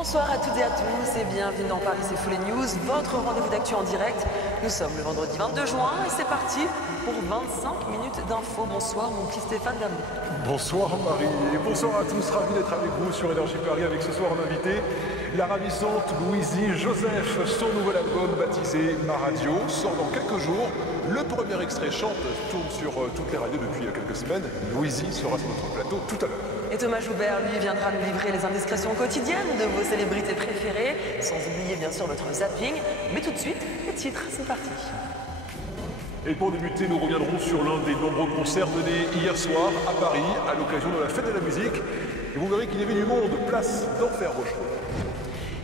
Bonsoir à toutes et à tous et bienvenue dans Paris c'est Fou les News, votre rendez-vous d'actu en direct. Nous sommes le vendredi 22 juin et c'est parti pour 25 minutes d'infos. Bonsoir mon petit Stéphane Damour. Bonsoir Marie et bonsoir à tous, ravi d'être avec vous sur Énergie Paris avec ce soir en invité la ravissante Louisie Joseph. Son nouvel album baptisé Ma Radio sort dans quelques jours. Le premier extrait chante tourne sur toutes les radios depuis quelques semaines. Louisie sera sur notre plateau tout à l'heure. Et Thomas Joubert, lui, viendra nous livrer les indiscrétions quotidiennes de vos célébrités préférées, sans oublier bien sûr votre zapping. Mais tout de suite, les titres, c'est parti. Et pour débuter, nous reviendrons sur l'un des nombreux concerts donnés hier soir à Paris, à l'occasion de la Fête de la musique. Et vous verrez qu'il y avait du monde, place d'Enfer Rochereau.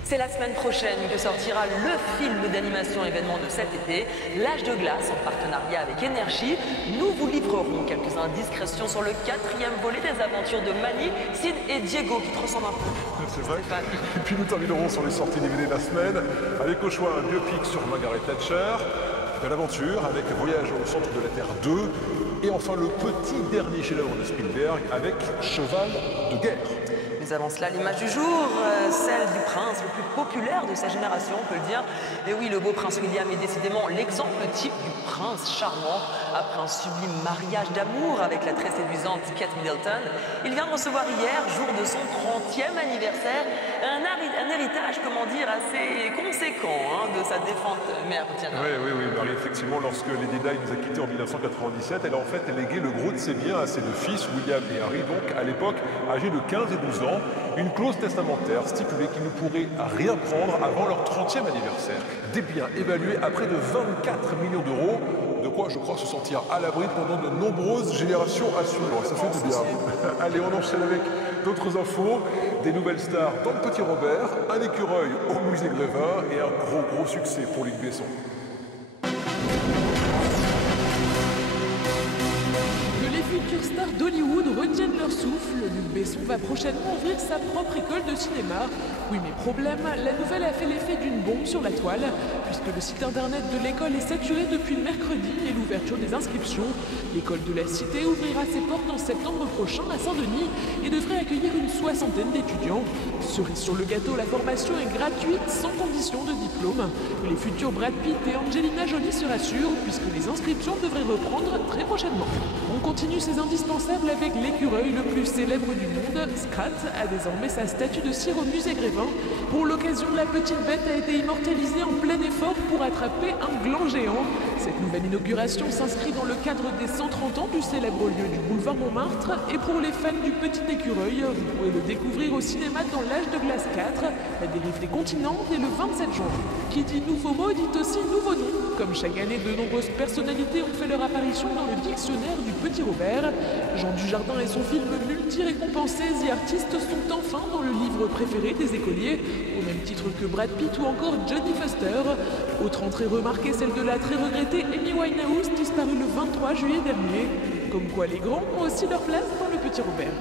C'est la semaine prochaine que sortira le film d'animation événement de cet été, L'Âge de glace, en partenariat avec Énergie. Nous vous livrerons quelques indiscrétions sur le 4e volet des aventures de Mani, Sid et Diego, qui te ressemblent un peu. C'est vrai. Et puis nous terminerons sur les sorties DVD de la semaine, avec au choix un biopic sur Margaret Thatcher, de l'aventure avec Voyage au centre de la Terre 2, et enfin le petit dernier chef-d'œuvre de Spielberg avec Cheval de guerre. Mais avant cela, l'image du jour, celle du prince le plus populaire de sa génération, on peut le dire. Et oui, le beau prince William est décidément l'exemple type du prince charmant. Après un sublime mariage d'amour avec la très séduisante Kate Middleton, il vient de recevoir hier, jour de son 30e anniversaire, un héritage, comment dire, assez conséquent de sa défunte mère. Oui, Marie, effectivement, lorsque Lady Di nous a quittés en 1997, elle a en fait légué le gros de ses biens à ses deux fils, William et Harry, donc à l'époque âgés de 15 et 12 ans. Une clause testamentaire stipulait qu'ils ne pourraient rien prendre avant leur 30e anniversaire. Des biens évalués à près de 24 millions d'euros. De quoi, je crois, se sentir à l'abri pendant de nombreuses générations à suivre. Ça fait du bien. Allez, on enchaîne avec d'autres infos. Des nouvelles stars dans le Petit Robert, un écureuil au musée Grévin et un gros succès pour Luc Besson. Futures stars d'Hollywood retiennent leur souffle. Luc Besson va prochainement ouvrir sa propre école de cinéma. Oui, mais problème, la nouvelle a fait l'effet d'une bombe sur la toile, puisque le site internet de l'école est saturé depuis mercredi et l'ouverture des inscriptions. L'école de la Cité ouvrira ses portes en septembre prochain à Saint-Denis et devrait accueillir une 60aine d'étudiants. Cerise sur le gâteau, la formation est gratuite sans condition de diplôme. Les futurs Brad Pitt et Angelina Jolie se rassurent, puisque les inscriptions devraient reprendre très prochainement. On continue ses indispensables avec l'écureuil le plus célèbre du monde. Scrat a désormais sa statue de cire au musée Grévin. Pour l'occasion, la petite bête a été immortalisée en plein effort pour attraper un gland géant. Cette nouvelle inauguration s'inscrit dans le cadre des 130 ans du célèbre lieu du boulevard Montmartre. Et pour les fans du petit écureuil, vous pourrez le découvrir au cinéma dans L'Âge de glace 4, La dérive des continents, dès le 27 janvier. Qui dit nouveau mot dit aussi nouveau nom. Comme chaque année, de nombreuses personnalités ont fait leur apparition dans le dictionnaire du Petit Robert. Jean Dujardin et son film multi-récompensé The Artist sont enfin dans le livre préféré des écoliers, au même titre que Brad Pitt ou encore Jodie Foster. Autre entrée remarquée, celle de la très regrettée Amy Winehouse, disparue le 23 juillet dernier. Comme quoi les grands ont aussi leur place dans le Petit Robert.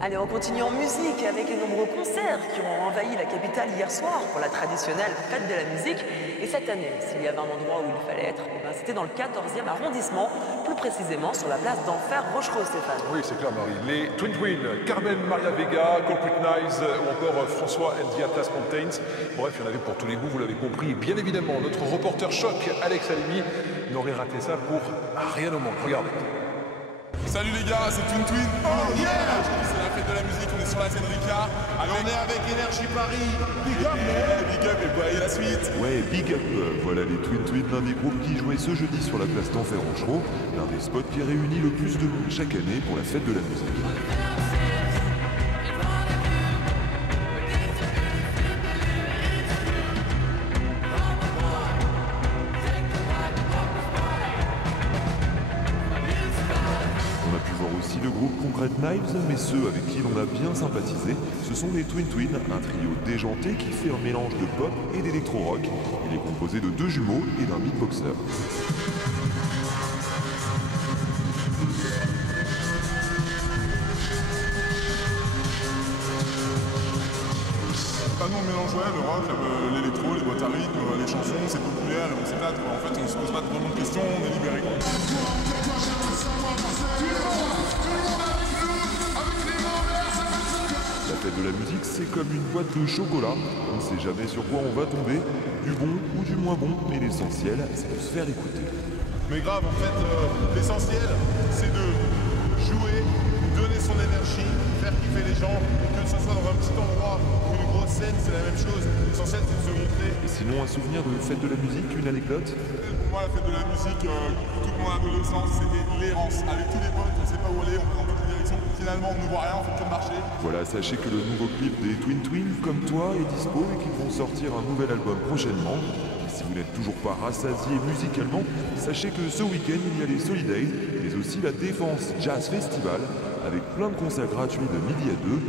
Allez, on continue en musique avec les nombreux concerts qui ont envahi la capitale hier soir pour la traditionnelle fête de la musique. Et cette année, s'il y avait un endroit où il fallait être, c'était dans le 14e arrondissement, plus précisément sur la place d'Enfer Rochereau, Stéphane. Oui, c'est clair, Marie. Les Twin, Carmen Maria Vega, Culprit Knives ou encore François and the Atlas Mountains. Bref, il y en avait pour tous les goûts, vous l'avez compris. Et bien évidemment, notre reporter choc, Alex Alimi, n'aurait raté ça pour rien au monde. Regardez. Salut les gars, c'est Twin. Oh yeah! C'est la fête de la musique, on est sur la scène Ricard. On est avec Énergie Paris. Big up, et voyez la suite. Ouais, big up. Voilà les Twin, l'un des groupes qui jouait ce jeudi sur la place d'Enfer Rochereau, l'un des spots qui réunit le plus de monde chaque année pour la fête de la musique. Aussi le groupe Concrete Knives, mais ceux avec qui l'on a bien sympathisé, ce sont les Twin, un trio déjanté qui fait un mélange de pop et d'électro-rock. Il est composé de 2 jumeaux et d'un beatboxer. Nous on mélange le rock, l'électro, les boîtes à rythme, les chansons, c'est populaire, on s'éclate quoi. En fait on se pose pas vraiment de questions, on est libéré quoi. La fête de la musique, c'est comme une boîte de chocolat. On ne sait jamais sur quoi on va tomber, du bon ou du moins bon, mais l'essentiel, c'est de se faire écouter. Mais grave, en fait, l'essentiel, c'est de jouer, donner son énergie, faire kiffer les gens, que ce soit dans un petit endroit ou une grosse scène, c'est la même chose. L'essentiel, c'est de se montrer. Et sinon, un souvenir de fête de la musique, une anecdote? Pour moi, la fête de la musique, toute mon adolescence, c'était l'errance. Avec tous les potes, on ne sait pas où aller, on prend dans toutes les directions. Finalement, on ne voit rien, on fait que marcher. Voilà, sachez que le nouveau clip des Twin Twin, comme toi, est dispo et qu'ils vont sortir un nouvel album prochainement. Et si vous n'êtes toujours pas rassasié musicalement, sachez que ce week-end, il y a les Solidays, mais aussi la Défense Jazz Festival, avec plein de concerts gratuits de midi à 2.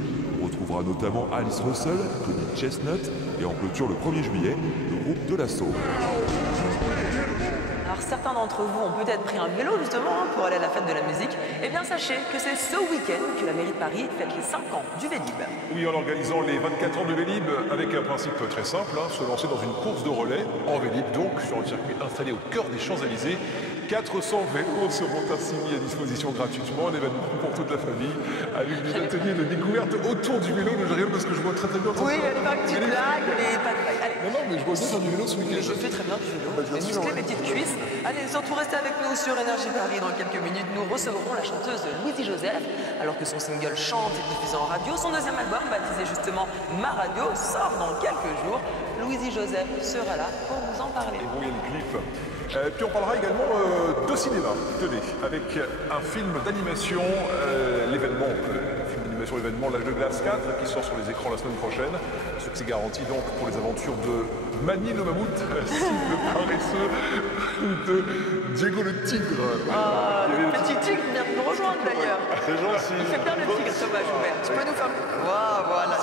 On retrouvera notamment Alice Russell, Connie Chestnut, et en clôture le 1er juillet, le groupe de l'Assaut. Alors certains d'entre vous ont peut-être pris un vélo justement pour aller à la fête de la musique. Eh bien sachez que c'est ce week-end que la mairie de Paris fête les 5 ans du Vélib. Oui, en organisant les 24 ans de Vélib avec un principe très simple, se lancer dans une course de relais en Vélib, donc sur un circuit installé au cœur des Champs-Élysées. 400 vélos seront ainsi mis à disposition gratuitement, un événement pour toute la famille, avec des ateliers de découverte autour du vélo. Je rigole parce que je vois très bien. Oui, allez pas que tu blagues, mais pas de... Allez. Non, mais je vois bien faire du vélo ce week-end. Je fais très bien du vélo, bien je sûr, muscler ouais. mes petites cuisses. Allez, surtout restez avec nous sur Énergie Paris. Dans quelques minutes, nous recevrons la chanteuse Louisie Joseph. Alors que son single Chante est diffusé en radio, son deuxième album, baptisé justement Ma Radio, sort dans quelques jours. Louisie Joseph sera là pour vous en parler. Et bon, il y a le clip. Puis on parlera également de cinéma, tenez, avec un film d'animation, l'événement, film d'animation événement L'Âge de Glace 4, qui sort sur les écrans la semaine prochaine. Succès garanti donc pour les aventures de Mani le mammouth, cible paresseux de Diego le tigre. Ah, le petit tigre vient de nous rejoindre d'ailleurs. C'est gentil. Il fait bien le tigre, Thomas Joubert. Tu peux nous faire... Voilà.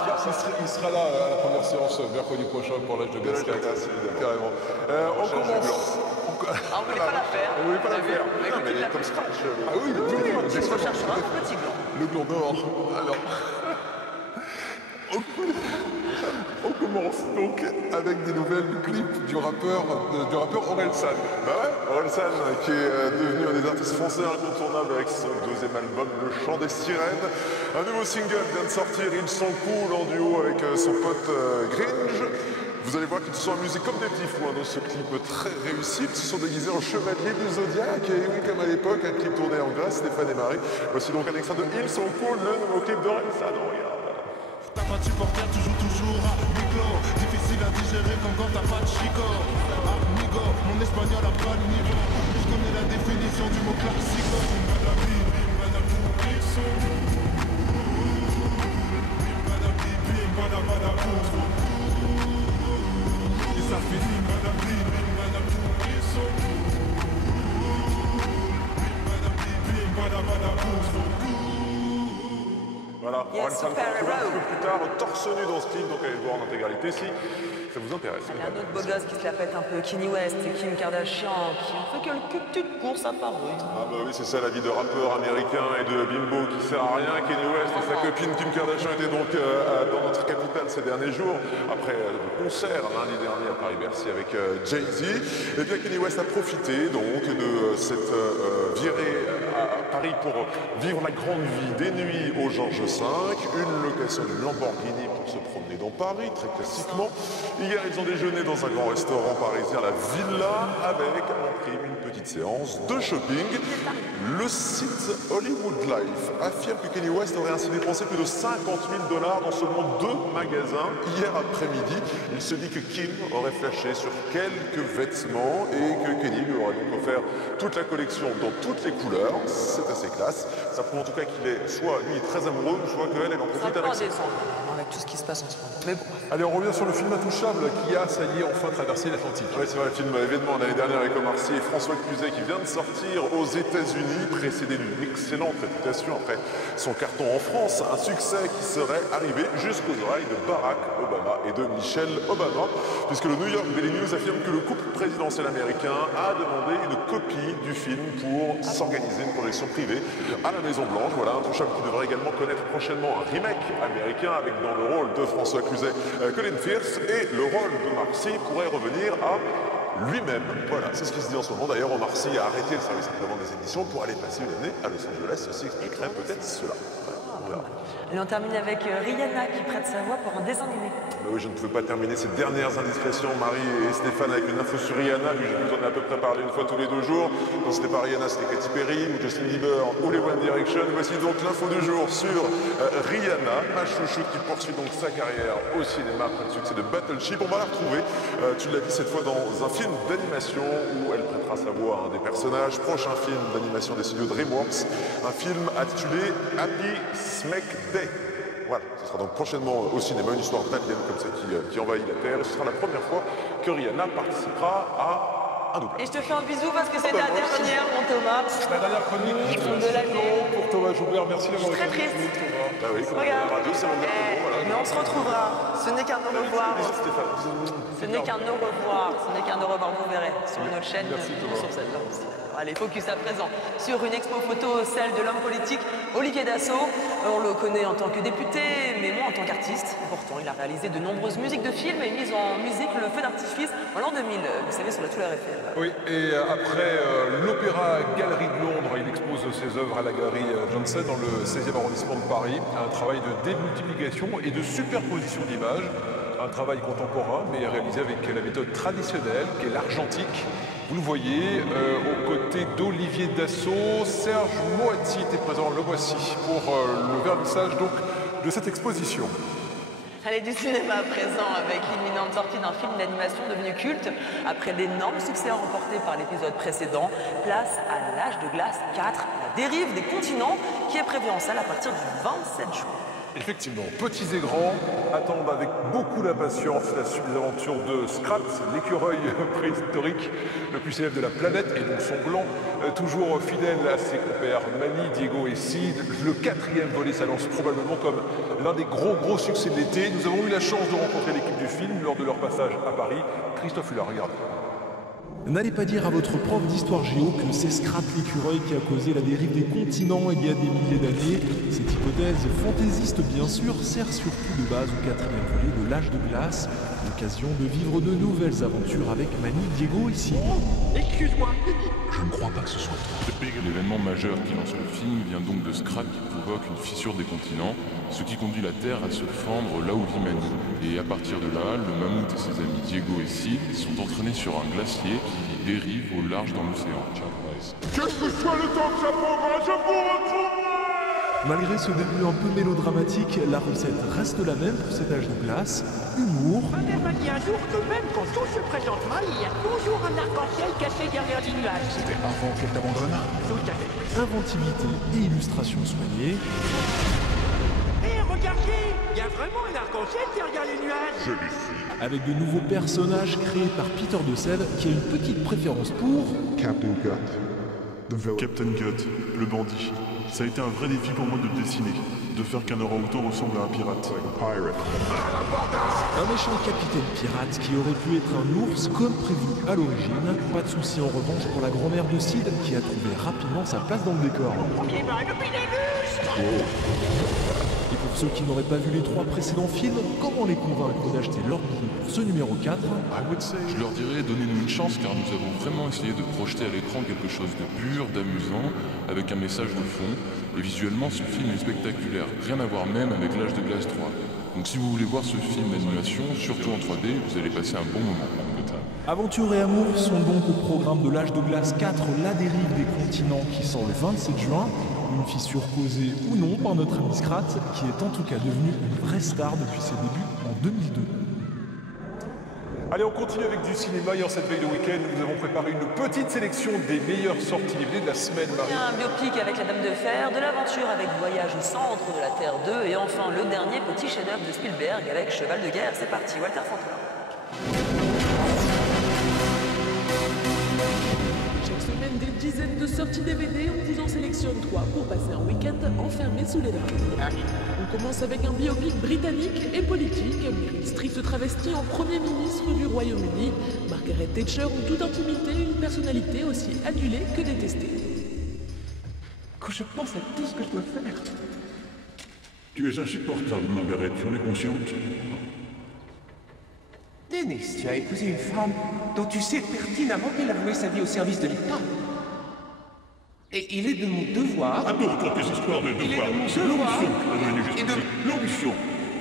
Il sera là à la première séance mercredi prochain pour L'Âge de Glace 4. Carrément. On commence. Ah, on voulait pas la faire. On voulait pas la T'as vu? faire. Mais écoute, il l'a comme fait. scratch. Ah oui, Oui, tu rechercheras un petit gland. Le gland d'or. Alors, on commence donc avec des nouvelles du clip du rappeur Orelsan. Bah ouais, Orelsan qui est devenu un des artistes français incontournables avec son deuxième album, Le Chant des Sirènes. Un nouveau single vient de sortir, Ils sont cool, en duo avec son pote Gringe. Vous allez voir qu'ils se sont amusés comme des petits fous dans ce clip très réussi. Ils se sont déguisés en chevaliers du Zodiac. Et oui, comme à l'époque, un clip tourné en Grèce, Stéphane et Marie. Voici donc un extrait de Ils sont cool, le nouveau clip d'Orelsan. Regarde. T'as pas de supporter, toujours à Migo. Difficile à digérer comme quand t'as pas de chico. Amigo, mon espagnol a pas de niveau. Je connais la définition du mot classico. Et ça finit Voilà, Yes, Orelsan super un héros. petit peu plus tard, torse nu dans ce clip, donc allez le voir en intégralité si ça vous intéresse. Il y a un autre beau gosse qui se la pète un peu, Kanye West et Kim Kardashian, qui ont fait quelques petites courses apparues. Ah bah oui, c'est ça la vie de rappeur américain et de bimbo qui sert à rien. Kanye West et sa copine Kim Kardashian étaient donc dans notre capitale ces derniers jours, après le concert lundi dernier à Paris-Bercy avec Jay-Z. Et bien Kanye West a profité donc de cette virée à Paris pour vivre la grande vie des nuits au Georges V, une location d'une Lamborghini pour se promener dans Paris, très classiquement. Hier, ils ont déjeuné dans un grand restaurant parisien, la Villa, avec en prime une petite séance de shopping. Le site Hollywood Life affirme que Kanye West aurait ainsi dépensé plus de $50 000 dans seulement 2 magasins hier après-midi. Il se dit que Kim aurait flashé sur quelques vêtements et que Kanye lui aurait donc offert toute la collection dans toutes les couleurs. C'est assez classe. Ça prouve en tout cas qu'il est soit lui très amoureux, soit qu'elle en C'est un profite peu avec ça. indécent, avec tout ce qui se passe en ce moment. Mais bon. Allez, on revient sur le film Intouchable qui a, ça y est, enfin traversé l'Atlantique. Oui, c'est vrai, le film événement l'année dernière avec Omar Sy et François Cluzet qui vient de sortir aux États-Unis, précédé d'une excellente réputation après son carton en France. Un succès qui serait arrivé jusqu'aux oreilles de Barack Obama et de Michelle Obama, puisque le New York Daily News affirme que le couple présidentiel américain a demandé une copie du film pour s'organiser une projection privée à la Maison-Blanche. Voilà, Intouchable qui devrait également connaître prochainement un remake américain avec dans le rôle de François Cluzet Colin Firth et le rôle de Omar Sy pourrait revenir à lui-même. Voilà, c'est ce qui se dit en ce moment. D'ailleurs, Omar Sy a arrêté le service après-vente des éditions pour aller passer une année à Los Angeles. Ceci expliquerait peut-être cela. Voilà. Et on termine avec Rihanna qui prête sa voix pour un dessin animé. Oui, je ne pouvais pas terminer ces dernières indiscrétions, Marie et Stéphane, avec une info sur Rihanna, vu que je vous en ai à peu près parlé une fois tous les 2 jours. Quand c'était pas Rihanna, c'était Katy Perry, ou Justin Bieber, ou les One Direction. Voici donc l'info du jour sur Rihanna, ma chouchoute qui poursuit donc sa carrière au cinéma après le succès de Battleship. On va la retrouver, tu l'as dit cette fois, dans un film d'animation où elle prêtera sa voix à un des personnages. Prochain film d'animation des studios DreamWorks, un film intitulé Happy Smack Day. Voilà, ce sera donc prochainement au cinéma, une histoire d'alien comme ça qui envahit la Terre. Et ce sera la première fois que Rihanna participera à un doublage. Et je te fais un bisou parce que c'est ta dernière, mon Thomas. La dernière chronique de l'année. pour Thomas Joubert. Merci d'avoir Très été triste. avec nous, Thomas. Bah oui, comme Regarde. la radio, c'est mon dernier mot, voilà. Mais on se retrouvera. Ce n'est qu'un au revoir. Bisous, Stéphane. Ce n'est qu'un au revoir. Ce n'est qu'un au revoir, vous verrez. Sur une autre chaîne, Merci, Thomas. sur celle-là aussi. Allez, focus à présent sur une expo photo, celle de l'homme politique Olivier Dassault. On le connaît en tant que député, mais moins en tant qu'artiste. Pourtant, il a réalisé de nombreuses musiques de films et mis en musique le feu d'artifice en l'an 2000. Vous savez, sur la Tour Eiffel. Oui, et après l'Opéra Galerie de Londres, il expose ses œuvres à la galerie Johnson dans le 16e arrondissement de Paris. Un travail de démultiplication et de superposition d'images. Un travail contemporain, mais réalisé avec la méthode traditionnelle, qui est l'argentique. Vous le voyez, aux côtés d'Olivier Dassault, Serge Moati était présent, le voici, pour le vernissage donc, de cette exposition. Allez, du cinéma à présent avec l'imminente sortie d'un film d'animation devenu culte. Après l'énorme succès remporté par l'épisode précédent, place à l'âge de glace 4, la dérive des continents, qui est prévue en salle à partir du 27 juin. Effectivement, petits et grands attendent avec beaucoup d'impatience la suite des aventures de Scrat, l'écureuil préhistorique le plus célèbre de la planète et donc son gland, toujours fidèle à ses compères Manny, Diego et Sid. Le 4e volet s'annonce probablement comme l'un des gros succès de l'été. Nous avons eu la chance de rencontrer l'équipe du film lors de leur passage à Paris. Christophe Hullard, regardez. N'allez pas dire à votre prof d'histoire géo que c'est Scrat l'écureuil qui a causé la dérive des continents il y a des milliers d'années. Cette hypothèse fantaisiste bien sûr sert surtout de base au 4e volet de l'âge de glace, l'occasion de vivre de nouvelles aventures avec Manny, Diego ici. Excuse-moi. Je ne crois pas que ce soit toi. L'événement majeur qui lance le film vient donc de Scrat qui provoque une fissure des continents, ce qui conduit la Terre à se fendre là où vit Manny. Et à partir de là, le mammouth et ses amis Diego et Sid sont entraînés sur un glacier qui dérive au large dans l'océan. Que ce soit le temps que j'apprendrai, je vous retrouve. Malgré ce début un peu mélodramatique, la recette reste la même pour cet âge de glace. Humour, On m'a dit un jour que même quand tout se présente mal, il y a toujours un arc-en-ciel caché derrière les nuages. C'était avant qu'elle t'abandonne. Tout à fait. inventivité et illustration soignée. Hé, regardez, il y a vraiment un arc-en-ciel derrière les nuages. Avec de nouveaux personnages créés par Peter Dossed qui a une petite préférence pour... Captain Cut. Captain Cut, le bandit. Ça a été un vrai défi pour moi de le dessiner, de faire qu'un orang-outan ressemble à un pirate. Un méchant capitaine pirate qui aurait pu être un ours comme prévu à l'origine. Pas de souci en revanche pour la grand-mère de Sid qui a trouvé rapidement sa place dans le décor. Premier bain, le Pinelus. Et pour ceux qui n'auraient pas vu les 3 précédents films, comment les convaincre d'acheter leur billet pour ce numéro 4? Je leur dirais, donnez-nous une chance car nous avons vraiment essayé de projeter à l'écran quelque chose de pur, d'amusant, avec un message de fond. Et visuellement, ce film est spectaculaire, rien à voir même avec l'âge de glace 3. Donc si vous voulez voir ce film d'animation, surtout en 3D, vous allez passer un bon moment. Aventure et amour sont donc au programme de l'âge de glace 4, la dérive des continents qui sort le 27 juin. Une fissure causée ou non par notre ami Scrat, qui est en tout cas devenu une vraie star depuis ses débuts en 2002. Allez, on continue avec du cinéma et en cette veille de week-end, nous avons préparé une petite sélection des meilleures sorties DVD de la semaine, Marie. Un biopic avec la Dame de Fer, de l'aventure avec Voyage au centre de la Terre 2 et enfin le dernier petit chef-d'œuvre de Spielberg avec Cheval de guerre. C'est parti, Walter Santola. Chaque semaine, des dizaines de sorties DVD, on vous en sélectionne 3 pour passer un week-end enfermé sous les draps. On commence avec un biopic britannique et politique. Meryl Streep se travestit en Premier ministre du Royaume-Uni. Margaret Thatcher en toute intimité, une personnalité aussi adulée que détestée. Quand je pense à tout ce que je dois faire. Tu es insupportable, Margaret, tu en es consciente? Dennis, tu as épousé une femme dont tu sais pertinemment qu'elle a voué sa vie au service de l'État. Et il est de mon devoir... Attends, tes histoires de devoir. C'est l'ambition qui t'a mené jusqu'ici. L'ambition.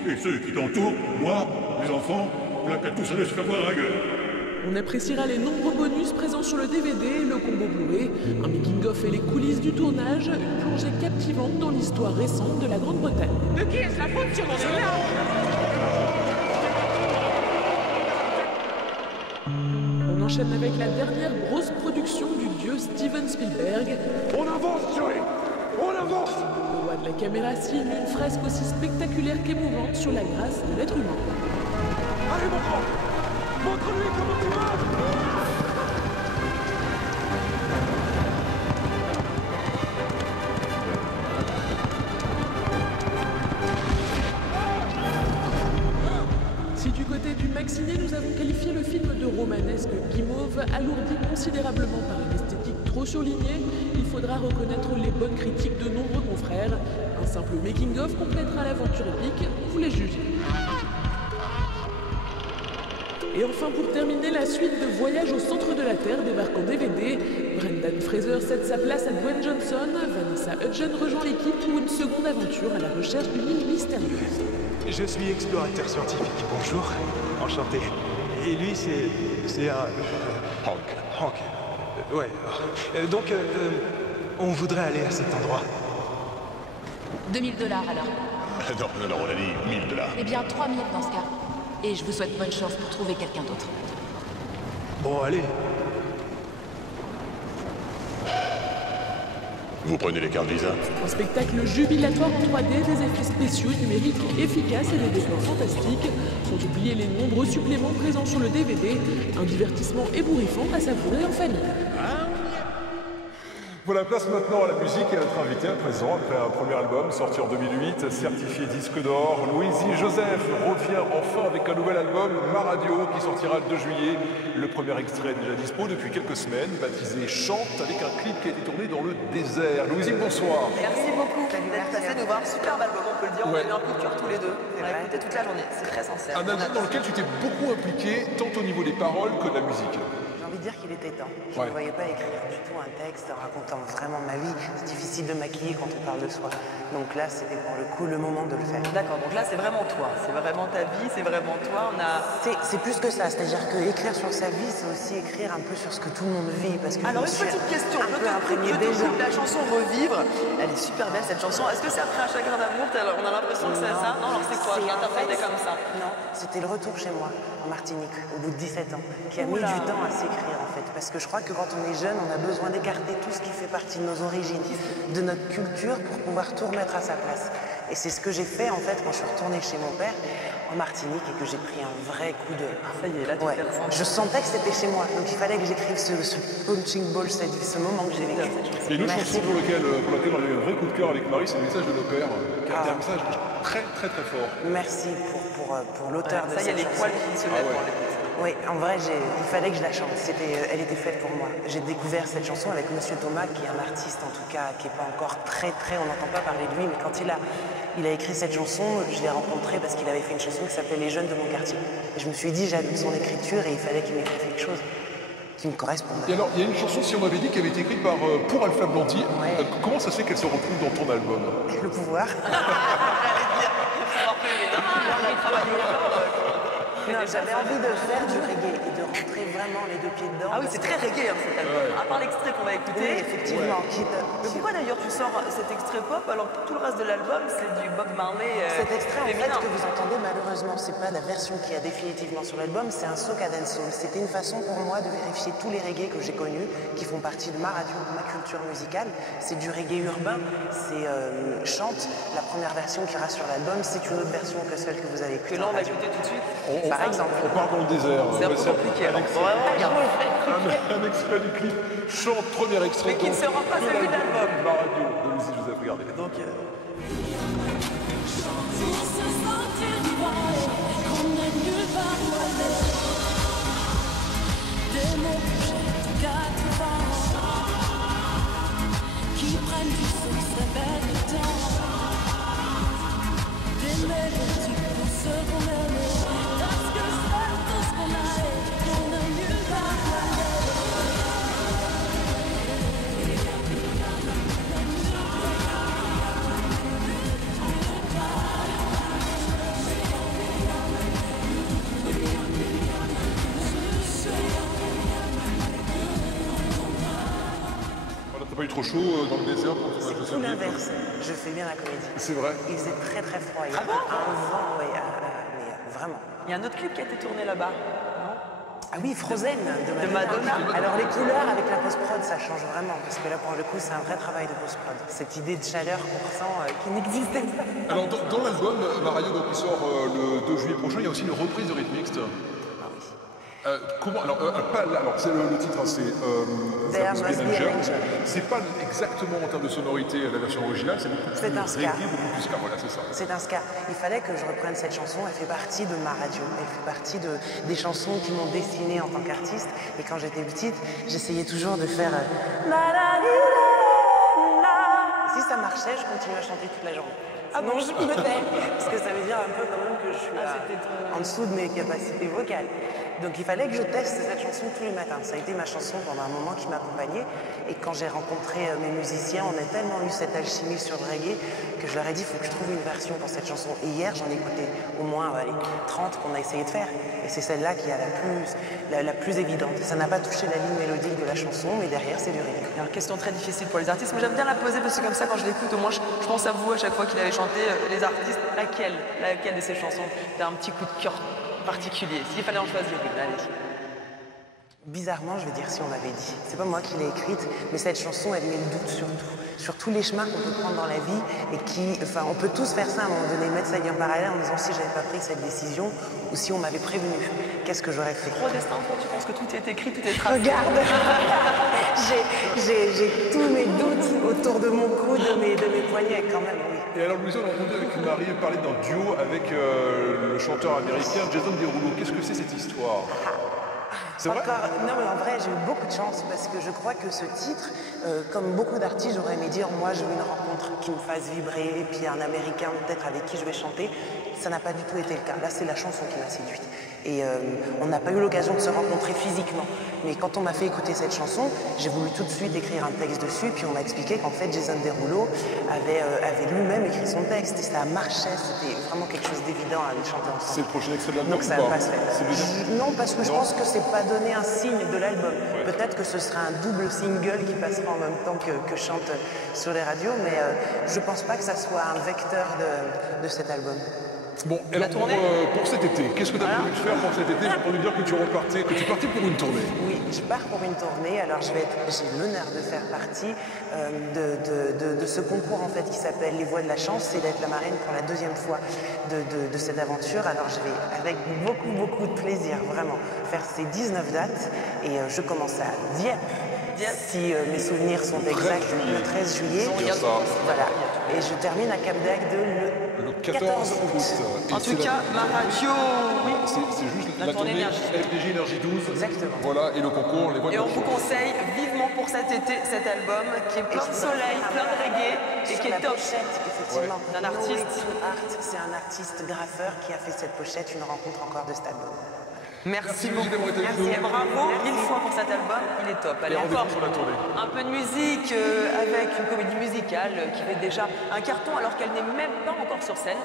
Et ceux qui t'entourent, moi, les enfants, on n'a qu'à tous aller se faire voir ailleurs. On appréciera les nombreux bonus présents sur le DVD, le combo Blu-ray, un making-of et les coulisses du tournage, une plongée captivante dans l'histoire récente de la Grande-Bretagne. De qui est-ce la faute si on en est là? On enchaîne avec la dernière grosse production du dieu Steven Spielberg. On avance, Joey! On avance! Le roi de la caméra signe une fresque aussi spectaculaire qu'émouvante sur la grâce de l'être humain. Allez, mon grand! Montre-lui comment tu marches! Si du côté du Maxiné, nous avons qualifié le film de romanesque guimauve, alourdi considérablement par une esthétique trop surlignée, il faudra reconnaître les bonnes critiques de nombreux confrères. Un simple making-of complétera l'aventure épique, vous les jugez. Et enfin, pour terminer, la suite de Voyage au centre de la Terre débarque en DVD. Brendan Fraser cède sa place à Dwayne Johnson, Vanessa Hudgens rejoint l'équipe pour une seconde aventure à la recherche d'une île mystérieuse. Je suis explorateur scientifique, bonjour, enchanté. Et lui, c'est un... Hank. Ouais. Donc, on voudrait aller à cet endroit. 2000 $ alors. Non, on a dit 1000 $. Eh bien, 3000 dans ce cas. Et je vous souhaite bonne chance pour trouver quelqu'un d'autre. Bon, allez. Vous prenez les cartes Visa? Un spectacle jubilatoire en 3D, des effets spéciaux, numériques efficaces et des décors fantastiques. Sans oublier les nombreux suppléments présents sur le DVD. Un divertissement ébouriffant à savourer en famille. Voilà, place maintenant à la musique et à notre invité à présent, après un premier album sorti en 2008, certifié disque d'or. Louisie Joseph revient enfin avec un nouvel album, Ma Radio, qui sortira le 2 juillet. Le premier extrait est déjà dispo depuis quelques semaines, baptisé Chante, avec un clip qui a été tourné dans le désert. Louisie, bonsoir. Merci beaucoup d'être passé nous voir. Superbe album, on peut le dire. On a eu un coup de cœur tous les deux. On l'a écouté toute la journée. C'est très sincère. Un album dans lequel tu t'es beaucoup impliqué, tant au niveau des paroles que de la musique. J'ai envie de dire qu'il était temps. Je ne voyais pas écrire du tout un texte racontant vraiment ma vie. C'est difficile de maquiller quand on parle de soi. Donc là, c'était pour le coup le moment de le faire. D'accord, donc là, c'est vraiment toi. C'est vraiment ta vie, c'est vraiment toi. C'est plus que ça. C'est-à-dire que écrire sur sa vie, c'est aussi écrire un peu sur ce que tout le monde vit. Parce que alors, une petite question. Je te coupe la chanson Revivre. Elle est super belle, cette chanson. Est-ce que c'est après un chagrin d'amour? On a l'impression que c'est ça? Non, alors c'est quoi? Je l'interprétais comme ça. Non, c'était le retour chez moi, en Martinique, au bout de 17 ans, qui a mis du temps à s'écrire, en fait. Parce que je crois que quand on est jeune, on a besoin d'écarter tout ce qui fait partie de nos origines, de notre culture, pour pouvoir tout remettre à sa place. Et c'est ce que j'ai fait, en fait, quand je suis retournée chez mon père, en Martinique, et que j'ai pris un vrai coup de... Ça y est, là, tu t'es ressenti. Je sentais que c'était chez moi, donc il fallait que j'écrive ce punching ball, ce moment que j'ai vécu. Et une autre chanson pour laquelle on a eu un vrai coup de cœur avec Marie, c'est le message de nos pères, qui a été un message très fort. Merci pour l'auteur de cette chanson. Ça, il y a les poils qui se lèvent pour l'écouter. Oui, en vrai, il fallait que je la chante. Elle était faite pour moi. J'ai découvert cette chanson avec Monsieur Thomas, qui est un artiste, en tout cas, qui n'est pas encore on n'entend pas parler de lui, mais quand il a écrit cette chanson, je l'ai rencontré parce qu'il avait fait une chanson qui s'appelait Les Jeunes de mon quartier. Et je me suis dit, j'admire son écriture et il fallait qu'il m'écrive quelque chose qui me corresponde. Et alors, il y a une chanson, si on m'avait dit, qui avait été écrite par pour Alpha Blondy. Ouais. Comment ça se fait qu'elle se retrouve dans ton album? Le pouvoir. Non, j'avais envie de faire du reggae et de rentrer vraiment les deux pieds dedans. Ah oui, c'est très reggae cet album. À part l'extrait qu'on va écouter. Oui, effectivement. Mais pourquoi d'ailleurs tu sors cet extrait pop alors que tout le reste de l'album c'est du Bob Marley Cet extrait en fait que vous entendez malheureusement, c'est pas la version qui a définitivement sur l'album, c'est un soca dancehall. C'était une façon pour moi de vérifier tous les reggae que j'ai connus, qui font partie de ma radio, de ma culture musicale. C'est du reggae urbain, c'est Chante, la première version qui ira sur l'album, c'est une autre vertion que celle que vous avez écoutée. Que là on va écouter tout de suite. Par exemple. On part dans le désert. C'est un peu compliqué. Un extrait du clip Chante, premier extrait. Mais qui ne sera pas celui de l'album. Ma radio de Louisie Joseph, regardez. Donc. Des mots que j'ai 4 ans qui prennent du sens, s'appellent le temps. Des mélodies pour ce qu'on aime, parce que c'est tout ce qu'on a et qu'on a nulle part à aller. T'as pas eu trop chaud dans le désert pour ton match de Tout l'inverse. Je fais bien la comédie. C'est vrai. Il faisait très très froid. Il y avait un vent, ouais, mais vraiment. Il y a un autre clip qui a été tourné là-bas. Ah oui, Frozen de Madonna. Alors les couleurs avec la post-prod, ça change vraiment, parce que là pour le coup c'est un vrai travail de post-prod. Cette idée de chaleur qu'on ressent qui n'existait pas. Alors dans l'album, Mario donc, qui sort le 2 juillet prochain, il y a aussi une reprise de Rhythmix. Comment alors, c'est le titre, hein, c'est There Must Be an Angel. C'est pas exactement en termes de sonorité la version originale, c'est beaucoup plus reggae, beaucoup plus ska, voilà, c'est ça. C'est un ska. Il fallait que je reprenne cette chanson, elle fait partie de ma radio, elle fait partie des chansons qui m'ont dessinée en tant qu'artiste. Et quand j'étais petite, j'essayais toujours de faire si ça marchait, je continuais à chanter toute la journée. Sinon je me tais, parce que ça veut dire un peu quand même que je suis en dessous de mes capacités vocales. Donc il fallait que je teste cette chanson tous les matins. Ça a été ma chanson pendant un moment qui m'accompagnait. Et quand j'ai rencontré mes musiciens, on a tellement eu cette alchimie sur le reggae que je leur ai dit, il faut que je trouve une version pour cette chanson. Et hier, j'en ai écouté au moins 30 qu'on a essayé de faire. Et c'est celle-là qui est la plus évidente. Ça n'a pas touché la ligne mélodique de la chanson, mais derrière, c'est du reggae. Alors, question très difficile pour les artistes, mais j'aime bien la poser parce que comme ça, quand je l'écoute, au moins, je pense à vous à chaque fois qu'il avait chanté les artistes. Laquelle de ces chansons t'as un petit coup de cœur particulier? S'il fallait en choisir une, allez. Bizarrement, je vais dire si on m'avait dit. C'est pas moi qui l'ai écrite, mais cette chanson, elle met le doute sur tous les chemins qu'on peut prendre dans la vie et on peut tous faire ça à un moment donné, mettre sa vie en parallèle en disant si j'avais pas pris cette décision ou si on m'avait prévenu, qu'est-ce que j'aurais fait? Trop destin, toi, tu penses que tout est écrit, tout est tracé? Regarde, j'ai tous mes doutes autour de mon cou, de mes poignets quand même, oui. Et alors Louisa, on a entendu avec Marie parler d'un duo avec le chanteur américain Jason Derulo. Qu'est-ce que c'est cette histoire? C'est vrai? Non, mais en vrai, j'ai eu beaucoup de chance parce que je crois que ce titre, comme beaucoup d'artistes, j'aurais aimé dire moi, je veux une rencontre qui me fasse vibrer, et puis un Américain peut-être avec qui je vais chanter. Ça n'a pas du tout été le cas. Là, c'est la chanson qui m'a séduite. Et on n'a pas eu l'occasion de se rencontrer physiquement. Mais quand on m'a fait écouter cette chanson, j'ai voulu tout de suite écrire un texte dessus, puis on m'a expliqué qu'en fait, Jason Derulo avait lui-même écrit son texte, et ça marchait. C'était vraiment quelque chose d'évident à aller chanter ensemble. C'est le prochain extrait de l'album? Donc ça va pas se faire. Non, parce que je pense que c'est pas donné un signe de l'album. Ouais. Peut-être que ce sera un double single qui passera en même temps que chante sur les radios, mais je pense pas que ça soit un vecteur de cet album. Bon, alors pour cet été, qu'est-ce que tu as voulu faire pour cet été? J'ai entendu dire que tu partais pour une tournée. Oui, je pars pour une tournée. Alors j'ai l'honneur de faire partie de ce concours en fait qui s'appelle Les Voix de la Chance, c'est d'être la marraine pour la deuxième fois de cette aventure. Alors je vais avec beaucoup de plaisir vraiment faire ces 19 dates et je commence à Dieppe. Si mes souvenirs sont exacts, le 13 juillet. Voilà. Et je termine à Cap d'Agde le 14 août. En tout cas, ma radio, oui. C'est juste la tournée FDJ Énergie 12. Exactement. Voilà, et le concours, les voix de la chance. Et on vous conseille vivement pour cet été cet album qui est plein de soleil, plein de reggae et qui est top. Effectivement. D'un artiste. C'est un artiste graffeur qui a fait cette pochette, une rencontre encore de cet album. Merci beaucoup. Merci et bravo mille fois pour cet album, il est top. Allez, encore un peu de musique avec une comédie musicale qui fait déjà un carton alors qu'elle n'est même pas encore sur scène.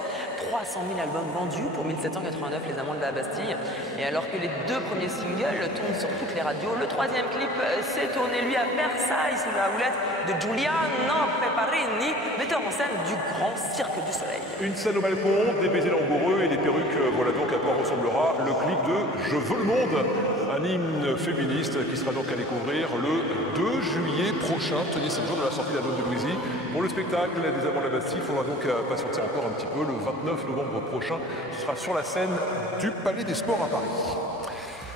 300 000 albums vendus pour 1789, Les Amants de la Bastille. Et alors que les deux premiers singles tournent sur toutes les radios, le troisième clip s'est tourné lui à Versailles sous la houlette de Giuliano Peparini, metteur en scène du Grand Cirque du Soleil. Une scène au balcon, des baisers langoureux et des perruques, voilà donc à quoi ressemblera le clip de Je veux le monde, un hymne féministe qui sera donc à découvrir le 2 juillet prochain, tenez, c'est le jour de la sortie d'album de Louisie. Pour le spectacle des Amants de la Bastille, il faudra donc patienter encore un petit peu, le 29 novembre prochain, ce sera sur la scène du Palais des Sports à Paris.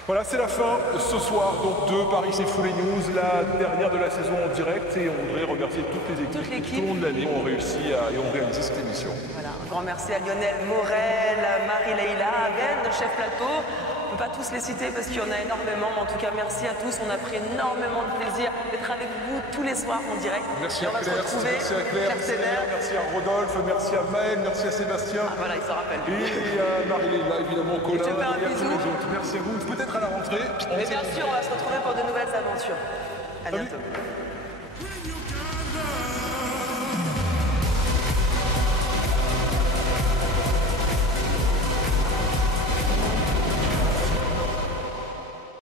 Voilà, c'est la fin ce soir donc de Paris c'est Fou les News, la dernière de la saison en direct, et on voudrait remercier toutes les équipes qui tout au long de l'année ont réussi et ont réalisé cette émission. Voilà, un grand merci à Lionel Morel, à Marie-Leila, à Ben, le chef plateau. On ne peut pas tous les citer parce qu'il y en a énormément, mais en tout cas merci à tous, on a pris énormément de plaisir d'être avec vous tous les soirs en direct. Merci à Claire, merci à Rodolphe, merci à Maël, merci à Sébastien. Ah, voilà, il se rappelle. Et à Marie-Leila, évidemment, Colin, et à tous les autres. Merci à vous, peut-être à la rentrée. Mais bien sûr, on va se retrouver pour de nouvelles aventures. À bientôt.